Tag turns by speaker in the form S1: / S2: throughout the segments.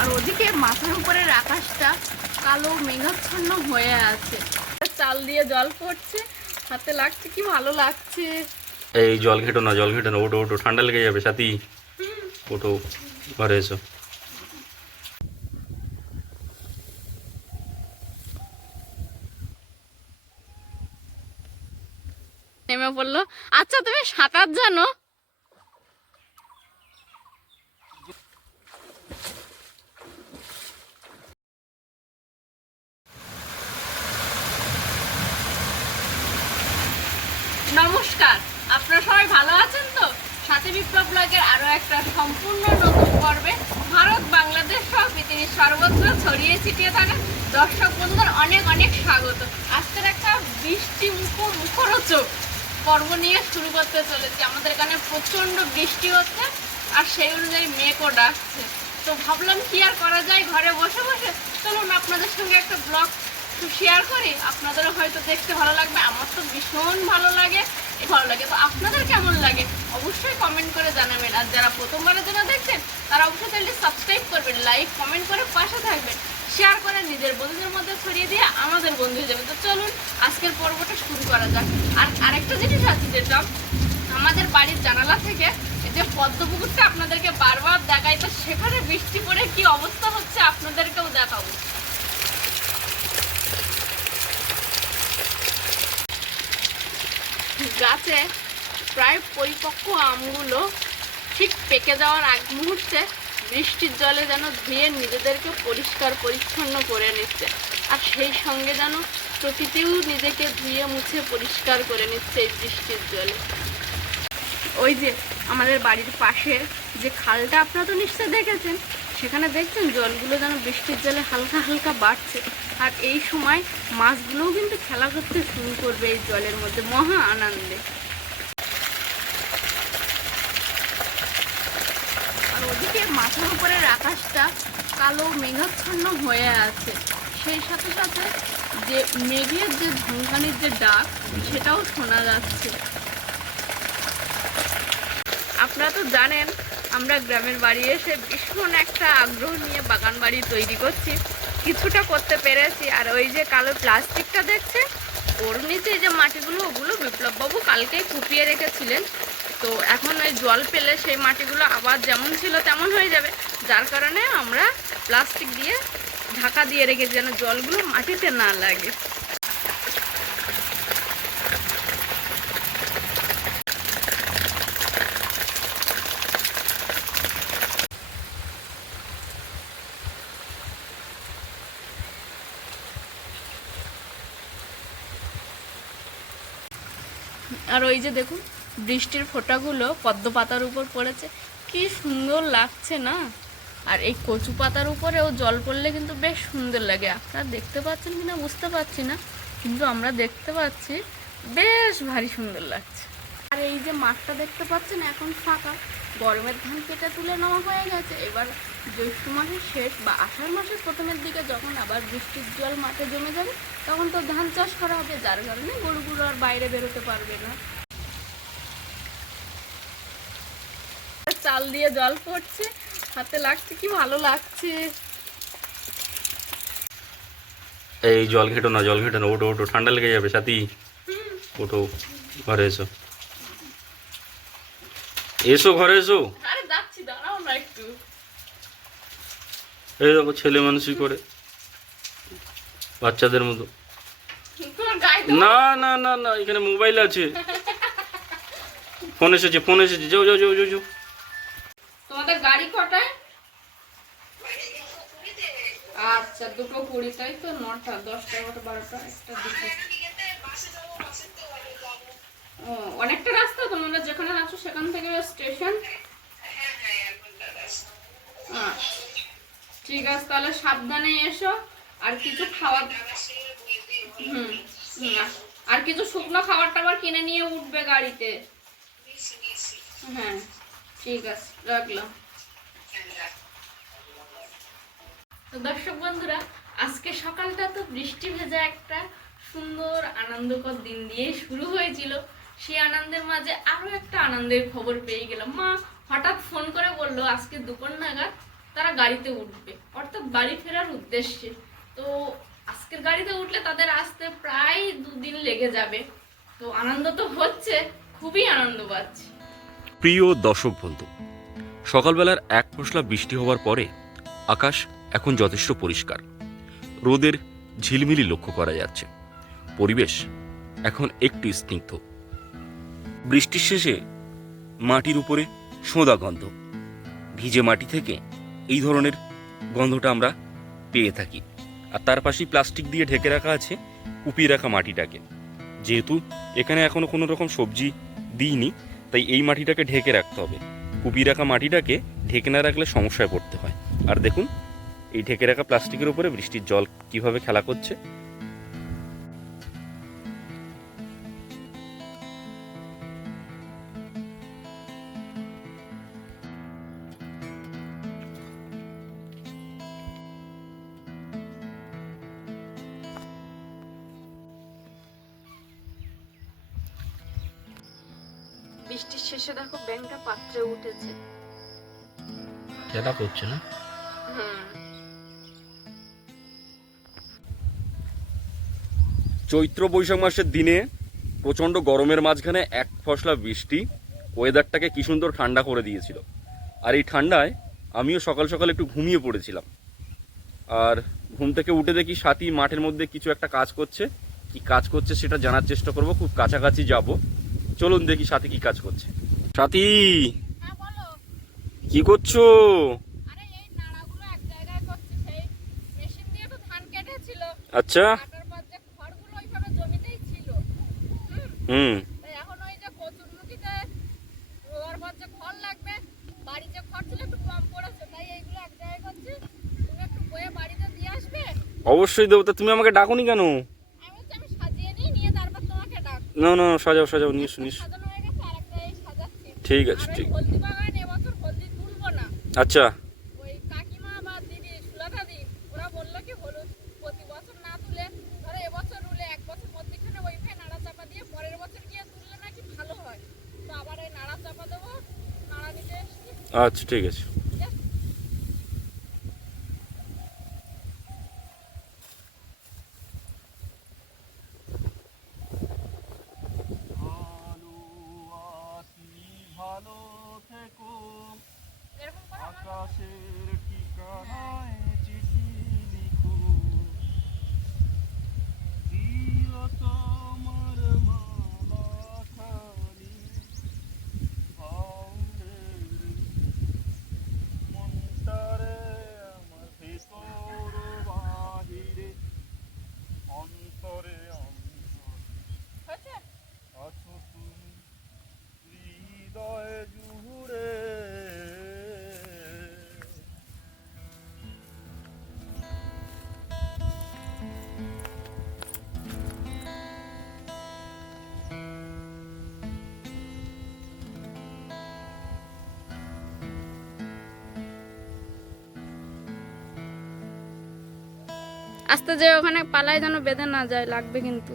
S1: আর ওদিকে মাথার উপরের আকাশটা কালো মেঘাচ্ছন্ন হয়ে আছে। চাল দিয়ে জল পড়ছে হাতে লাগছে কি ভালো লাগছে।
S2: এই জল ঘেটো না জল ঘেটো না ওটো ওটো ঠান্ডা লেগে যাবে সাথী। ওটো ঘরে এসো।
S1: নেমে পড়ল আচ্ছা তুমি সাঁতার জানো? নমস্কার। আপনারা সবাই ভালো আছেন তো? সাথে বিপ্লব ব্লগের আরও একটা সম্পূর্ণ নতুন পর্বে ভারত বাংলাদেশ সহ পৃথিবীর সর্বত্র ছড়িয়ে ছিটিয়ে থাকা দর্শক বন্ধুদের অনেক অনেক স্বাগত। আজকের একটা বৃষ্টি মুখর মুখরোচক পর্ব নিয়ে শুরু করতে চলেছি। আমাদের এখানে প্রচণ্ড বৃষ্টি হচ্ছে আর সেই অনুযায়ী মেঘও ডাকছে তো ভাবলাম কি আর করা যায়? ঘরে বসে বসে চলুন আপনাদের সঙ্গে একটা ব্লগ একটু শেয়ার করি। আপনাদেরও হয়তো দেখতে ভালো লাগবে, আমার তো ভীষণ ভালো লাগে ভালো লাগে। তো আপনাদের কেমন লাগে? অবশ্যই কমেন্ট করে জানাবেন। আর যারা প্রথমবারের জন্য দেখছেন, তারা অবশ্যই চ্যানেলটি সাবস্ক্রাইব করবেন লাইক কমেন্ট করে পাশে থাকবেন। শেয়ার করে নিজের বন্ধুদের মধ্যে ছড়িয়ে দিয়ে আমাদের বন্ধু হয়ে যাবে তো চলুন, আজকের পর্বটা শুরু করা যাক। আর আরেকটা জিনিস আছে যেটা আমাদের বাড়ির জানালা থেকে যে পদ্মপুকুরটা আপনাদেরকে বারবার দেখাই, তো সেখানে বৃষ্টি পড়ে কি অবস্থা গাছে প্রায় পরিপক্ক আমগুলো ঠিক পেকে যাওয়ার আগ মুহূর্তে বৃষ্টির জলে যেন ধুয়ে নিজেদেরকে পরিষ্কার পরিচ্ছন্ন করে নিচ্ছে। আর সেই সঙ্গে যেন প্রকৃতিও নিজেকে ধুয়ে মুছে পরিষ্কার করে নিচ্ছে এই বৃষ্টির জলে। ওই যে আমাদের বাড়ির পাশের যে খালটা আপনারা তো নিশ্চয় দেখেছেন সেখানে দেখছেন জলগুলো যেন বৃষ্টির জলে হালকা হালকা বাড়ছে। আর এই সময় মাছগুলোও কিন্তু খেলা করতে শুরু করবে এই জলের মধ্যে। মহা আনন্দে। আর ওদিকে মাথার উপরের আকাশটা কালো মেঘাচ্ছন্ন হয়ে আছে। সেই সাথে সাথে যে মেঘের যে ঝঙ্কানির যে ডাক, সেটাও শোনা যাচ্ছে। আপনারা তো জানেন আমরা গ্রামের বাড়ি এসে ভীষণ একটা আগ্রহ নিয়ে বাগান বাড়ি তৈরি করছি। কিছুটা করতে পেরেছি। আর ওই যে কালো প্লাস্টিকটা দেখছে, ওর নিচে যে মাটিগুলো, ওগুলো বিপ্লববাবু কালকেই কুপিয়ে রেখেছিলেন। তো এখন ওই জল পেলে সেই মাটিগুলো আবার যেমন ছিল তেমন হয়ে যাবে। যার কারণে আমরা প্লাস্টিক দিয়ে ঢাকা দিয়ে রেখেছি যেন জলগুলো মাটিতে না লাগে। আর ওই যে দেখুন, বৃষ্টির ফোঁটাগুলো পদ্ম পাতার উপর পড়েছে। কি সুন্দর লাগছে না? আর এই কচু পাতার উপরেও জল পড়লে কিন্তু বেশ সুন্দর লাগে। আপনারা দেখতে পাচ্ছেন কিনা বুঝতে পারছি না, কিন্তু আমরা দেখতে পাচ্ছি বেশ ভারী সুন্দর লাগছে। আর এই যে মাঠটা দেখতে পাচ্ছেন, এখন ফাঁকা। গরমের ধান কেটে তুলে নেওয়া হয়ে গেছে। এবার জ্যৈষ্ঠ মাসের শেষ বা আষাঢ় মাসের প্রথমের দিকে যখন আবার বৃষ্টির জল মাঠে জমে যাবে তখন তো ধান চাষ করা হবে। যার কারণে গরুগুলো আর বাইরে বেরোতে পারবে না। চাল দিয়ে জল পড়ছে। হাতে লাগছে কি ভালো লাগছে।
S2: এই জল ঘেটো না জল ঘেটো না ওটো ওটো ঠান্ডা লেগে যাবে সাথী। ওটো ঘরে এসো। এসো ঘরে এসো।
S1: আরে যাচ্ছি দাঁড়াও না একটু।
S2: এই দেখো ছেলে মানুষই করে। বাচ্চাদের মতো। না না না না এখানে মোবাইল আছে। ফোন এসেছে ফোন এসেছে। যাও যাও যাও যাও যাও।
S1: তোমাদের গাড়ি কটায়? আচ্ছা দুটো কুড়ি তাই তো নটা দশটা বারোটা একটা দুটো। অনেকটা রাস্তা তোমরা যেখানে আছো সেখান থেকে স্টেশন? ঠিক আছে তাহলে সাবধানে এসো আর কিছু হুম হুম, আর কিছু শুকনো খাবার টাবার কিনে নিয়ে উঠবে গাড়িতে। হ্যাঁ ঠিক আছে রাখলাম। তো দর্শক বন্ধুরা আজকে সকালটা তো বৃষ্টি ভেজা একটা সুন্দর আনন্দকর দিন দিয়ে শুরু হয়েছিল। সেই আনন্দের মাঝে আরও একটা আনন্দের খবর পেয়ে গেলাম। মা হঠাৎ ফোন করে বলল, আজকে দুপুর নাগাদ তারা গাড়িতে উঠবে। অর্থাৎ বাড়ি ফেরার উদ্দেশ্যে। তো আজকের গাড়িতে উঠলে তাদের আসতে প্রায় দুদিন লেগে যাবে। তো আনন্দ তো হচ্ছে, খুবই আনন্দ পাচ্ছি।
S2: প্রিয় দর্শক বন্ধু, সকালবেলার এক পশলা বৃষ্টি হওয়ার পরে আকাশ এখন যথেষ্ট পরিষ্কার। রোদের ঝিলমিলি লক্ষ্য করা যাচ্ছে। পরিবেশ এখন একটু স্নিগ্ধ। বৃষ্টির শেষে মাটির উপরে সোঁদা গন্ধ। ভিজে মাটি থেকে এই ধরনের গন্ধটা আমরা পেয়ে থাকি। আর তার পাশেই প্লাস্টিক দিয়ে ঢেকে রাখা আছে, কুপিয়ে রাখা মাটিটাকে। যেহেতু এখানে এখনও কোনো রকম সবজি দিইনি, তাই এই মাটিটাকে ঢেকে রাখতে হবে। কুপিয়ে রাখা মাটিটাকে ঢেকে না রাখলে সমস্যায় পড়তে হয়। আর দেখুন, এই ঢেকে রাখা প্লাস্টিকের উপরে বৃষ্টির জল কীভাবে খেলা করছে।
S1: বৃষ্টির শেষে দেখো ব্যাংকটা পাত্রে উঠেছে।
S2: খেলা করছে না? চৈত্র বৈশাখ মাসের দিনে প্রচণ্ড গরমের মাঝখানে এক ফসলা বৃষ্টি ওয়েদারটাকে কি সুন্দর ঠান্ডা করে দিয়েছিল। আর এই ঠান্ডায় আমিও সকাল সকাল একটু ঘুমিয়ে পড়েছিলাম। আর ঘুম থেকে উঠে দেখি সাথী মাঠের মধ্যে কিছু একটা কাজ করছে। কি কাজ করছে সেটা জানার চেষ্টা করব খুব কাছাকাছি যাব। চলুন দেখি সাথী কি কাজ করছে। সাথী
S1: হ্যাঁ বলো।
S2: কি করছ?
S1: আরে এই নাড়াগুলো এক জায়গায় করছে সেই মেশিন দিয়ে তো ধান কেটেছিল।
S2: আচ্ছা।
S1: হুম।
S2: হুম।
S1: তাই এখন ওই যে কচুরমুখিতে রোয়ার পর যে খড় লাগবে বাড়ি খড় ছিল একটু কম পড়েছে তাই এইগুলো এক জায়গায় করছি। তুমি একটু বয়ে বাড়িতে দিয়ে আসবে?
S2: অবশ্যই দেবো। তা তুমি আমাকে ডাকুনি কেন
S1: আমি হচ্ছে আমি সাজিয়ে নিই নিয়ে তারপর তোমাকে ডাক
S2: না না সাজাও সাজাও
S1: হয়ে এই সাজাচ্ছি।
S2: ঠিক আছে ঠিক। আচ্ছা।
S1: ওই কাকিমা বা দিদি সুলতা দি ওরা বলল কি হলুদ প্রতি বছর না তুলে ধরো এবছর রুলে এক বছর মধ্যেখানে ওইভাবে নাড়া চাপা দিয়ে পরের বছর গিয়ে তুললে নাকি ভালো হয় তো আবার এই নাড়া চাপা দেবো নাড়া নিতে এসছি
S2: আচ্ছা ঠিক আছে
S1: ঠিক আছে?
S3: ভালো আছি ভালো থেকো। আকাশের ঠিকানায় চিঠি লিখো। দিও তোমার মালা খালি ভাঙের মনটারে আমার ভেতর বাহিরে অন্তরে অন্তরে। আছো তুমি
S4: আস্তে যে ওখানে পালায় যেন বেঁধে না যায় লাগবে কিন্তু।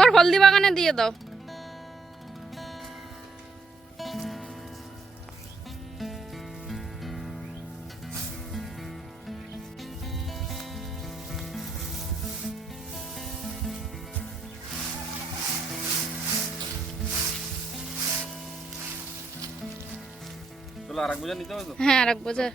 S4: একবার হলদি বাগানে দিয়ে দাও।
S2: চলো আর এক বোঝা নিতে হবে তো?
S4: হ্যাঁ রাখব যে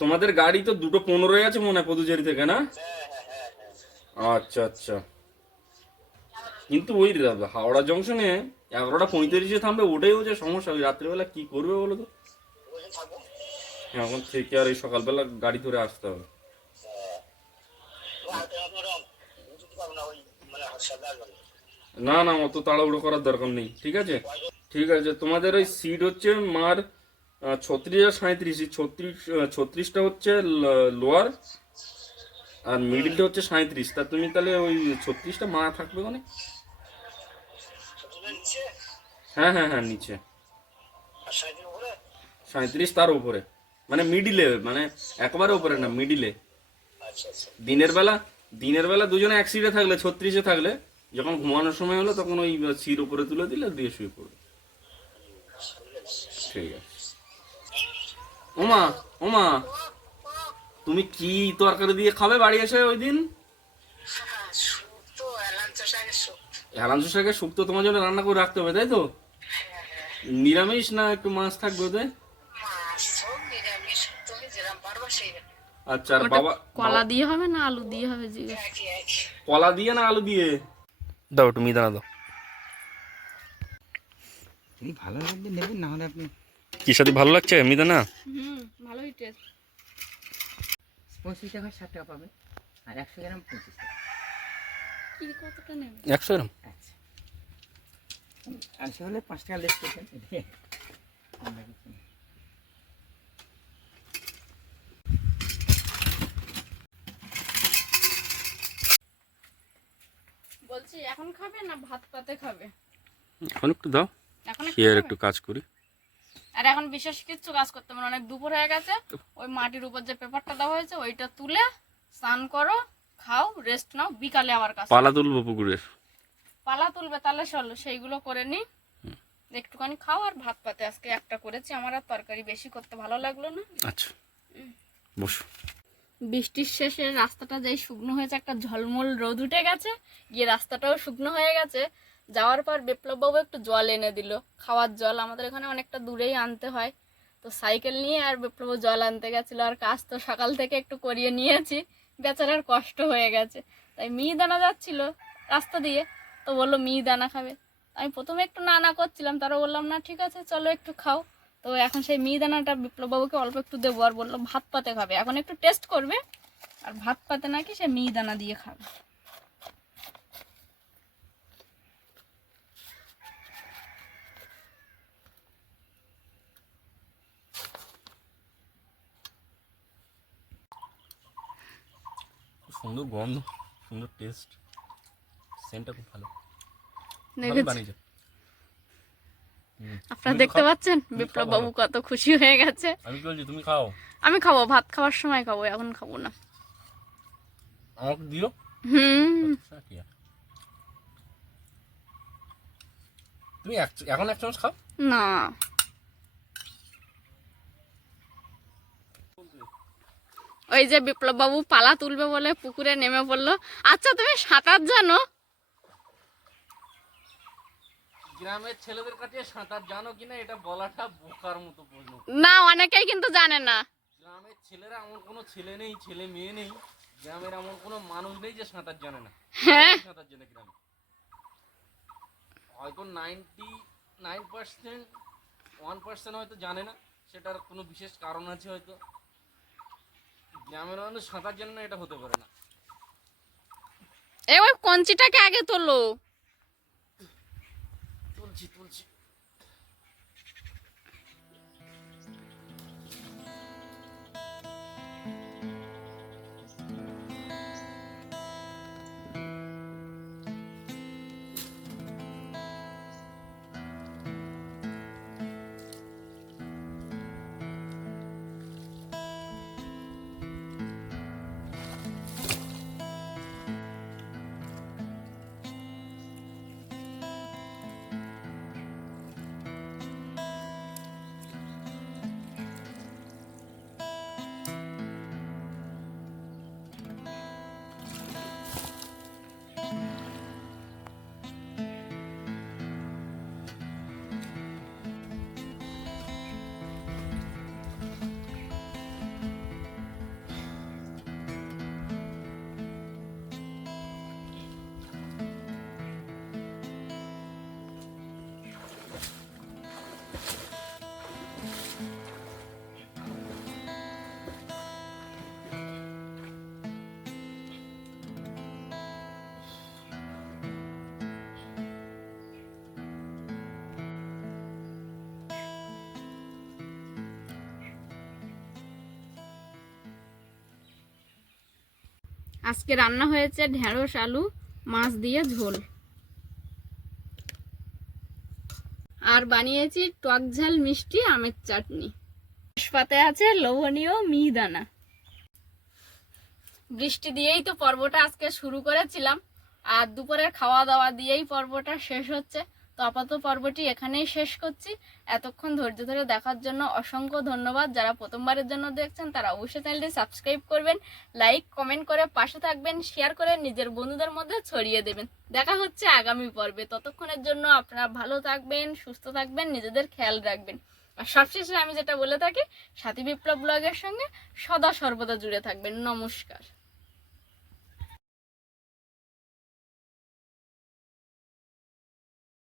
S2: তোমাদের গাড়ি তো দুটো পনেরোই আছে মনে হয় পদুচেরি থেকে, না? আচ্ছা আচ্ছা। কিন্তু ওই হাওড়া জংশনে এগারোটা পঁয়ত্রিশে থামবে, ওটাই হচ্ছে সমস্যা। ওই রাত্রিবেলা কি করবে বলো তো? হ্যাঁ এখন থেকে আর এই সকালবেলা গাড়ি ধরে আসতে হবে। না না, অত তাড়াহুড়ো করার দরকার নেই, ঠিক আছে? ঠিক আছে, তোমাদের ওই সিট হচ্ছে মার ছত্রিশ আর সাঁত্রিশ ছত্রিশ ছত্রিশটা হচ্ছে লোয়ার আর মিডিলটা হচ্ছে সাঁত্রিশ তা তুমি তাহলে ওই ছত্রিশটা মা থাকবে ওখানে? হ্যাঁ হ্যাঁ হ্যাঁ নিচে। সাঁত্রিশ তার উপরে। মানে মিডিলে মানে একবারে উপরে না মিডিলে দিনের বেলা দিনের বেলা দুজনে এক সিটে থাকলে, ছত্রিশে থাকলে, যখন ঘুমানোর সময় হলো, তখন ওই সিট উপরে তুলে দিলে দিয়ে শুয়ে পড়বে। ঠিক আছে। ওমা ওমা। তুমি কি তরকারি দিয়ে খাবে বাড়ি এসে ওই দিন হেলাঞ্চ শাকের শুক্তো তোমার জন্য রান্না করে রাখতে হবে তাই তো? নিরামিষ না একটু মাছ থাকবে ওতে? আচ্ছা আর বাবা
S1: কলা দিয়ে হবে না আলু দিয়ে হবে জিজ্ঞেস?
S2: কলা দিয়ে না আলু দিয়ে? দাও একটু মিদানা দাও।
S5: ভালো লাগবে নেবেন না হলে আপনি
S2: কি সাথে ভালো লাগছে? মিদানা
S1: হুম ভালোই টেস্ট
S5: পঁচিশ টাকা ষাট টাকা পাবেন আর একশো গ্রাম পঁচিশ টাকা।
S1: কি কতটা নেবে?
S2: একশো গ্রাম?
S5: আচ্ছা। আড়শো হলে পাঁচ টাকা লেস না।
S1: বলছি এখন খাবে না ভাত পাতে খাবে?
S2: এখন একটু দাও।
S1: এখন? একটু
S2: কাজ করি।
S1: আর এখন বিশেষ কিছু কাজ করতে হবে না। অনেক দুপুর হয়ে গেছে ওই মাটির উপর যে পেপারটা দেওয়া হয়েছে ওইটা তুলে স্নান করো খাও রেস্ট নাও বিকালে আবার কাজ
S2: পালা তুলবো পুকুরের?
S1: পালা তুলবে তাহলে চলো সেইগুলো করে নি। একটুখানি খাও আর ভাত পাতে। আজকে একটা করেছি আমার আর তরকারি বেশি করতে ভালো লাগল না।
S2: আচ্ছা বসো।
S1: বৃষ্টির শেষে রাস্তাটা যেই শুকনো হয়েছে একটা ঝলমল রোদ উঠে গেছে গিয়ে রাস্তাটাও শুকনো হয়ে গেছে। যাওয়ার পর বিপ্লববাবু একটু জল এনে দিল। খাওয়ার জল আমাদের এখানে অনেকটা দূরেই আনতে হয়। তো সাইকেল নিয়ে আর বিপ্লব জল আনতে গেছিল। আর কাজ তো সকাল থেকে একটু করিয়ে নিয়েছি। বেচারার কষ্ট হয়ে গেছে। তাই মিহিদানা যাচ্ছিল রাস্তা দিয়ে। তো বলল, মিহিদানা খাবে। আমি প্রথমে একটু না না করছিলাম। তারও বললাম, না, ঠিক আছে, চলো একটু খাও। তো এখন সেই মিহিদানাটা বিপ্লববাবুকে অল্প একটু দেবো। আর বলল, ভাত পাতে খাবে। এখন একটু টেস্ট করবে। আর ভাত পাতে নাকি সে মিহিদানা দিয়ে খাবে।
S2: সুন্দর গন্ধ সুন্দর টেস্ট সেন্টটা খুব ভালো।
S1: দেখেছি। আপনারা দেখতে পাচ্ছেন? বিপ্লব বাবু কত খুশি হয়ে গেছে।
S2: আমি বলছি তুমি খাও?
S1: আমি খাব ভাত খাওয়ার সময় খাব এখন খাব না।
S2: আমাকে দিও।
S1: হুম।
S2: তুমি এখন এক চামচ খাও?
S1: না। ওই যে বিপ্লব বাবু পালা তুলবে বলে পুকুরে নেমে পড়ল। আচ্ছা তুমি সাঁতার জানো?
S2: গ্রামের ছেলেদের কাছে সাঁতার জানো কিনা এটা বলাটা বোকার মতো প্রশ্ন।
S1: না অনেকেই কিন্তু জানে না।
S2: গ্রামের ছেলেরা এমন কোনো ছেলে নেই ছেলে মেয়ে নেই গ্রামের এমন কোনো মানুষ নেই যে সাঁতার জানে না।
S1: হ্যাঁ।
S2: সাঁতার জানে গ্রামে। হয়তো ninety nine percent one percent হয়তো জানে না সেটার কোনো বিশেষ কারণ আছে হয়তো। গ্রামের মানুষ সাঁতার জন্য এটা হতে পারে না।
S1: এবার ওই কঞ্চিটাকে আগে তোলো।
S2: তুলছি তুলছি।
S1: আজকে রান্না হয়েছে ঢেঁড়স, আলু, মাছ দিয়ে ঝোল। আর বানিয়েছি টক ঝাল, মিষ্টি, আমের চাটনি। পাতে আছে লবণীয় মিহিদানা। বৃষ্টি দিয়েই তো পর্বটা আজকে শুরু করেছিলাম। আর দুপুরের খাওয়া দাওয়া দিয়েই পর্বটা শেষ হচ্ছে। তো আপাতত পর্বটি এখানেই শেষ করছি। এতক্ষণ ধৈর্য ধরে দেখার জন্য অসংখ্য ধন্যবাদ। যারা প্রথমবারের জন্য দেখছেন, তারা অবশ্যই চ্যানেলটি সাবস্ক্রাইব করবেন, লাইক, কমেন্ট করে পাশে থাকবেন, শেয়ার করে নিজের বন্ধুদের মধ্যে ছড়িয়ে দেবেন। দেখা হচ্ছে আগামী পর্বে। ততক্ষণের জন্য আপনারা ভালো থাকবেন, সুস্থ থাকবেন, নিজেদের খেয়াল রাখবেন। আর সবশেষে আমি যেটা বলে থাকি, সাথী বিপ্লব ব্লগের সঙ্গে সদা সর্বদা জুড়ে থাকবেন। নমস্কার।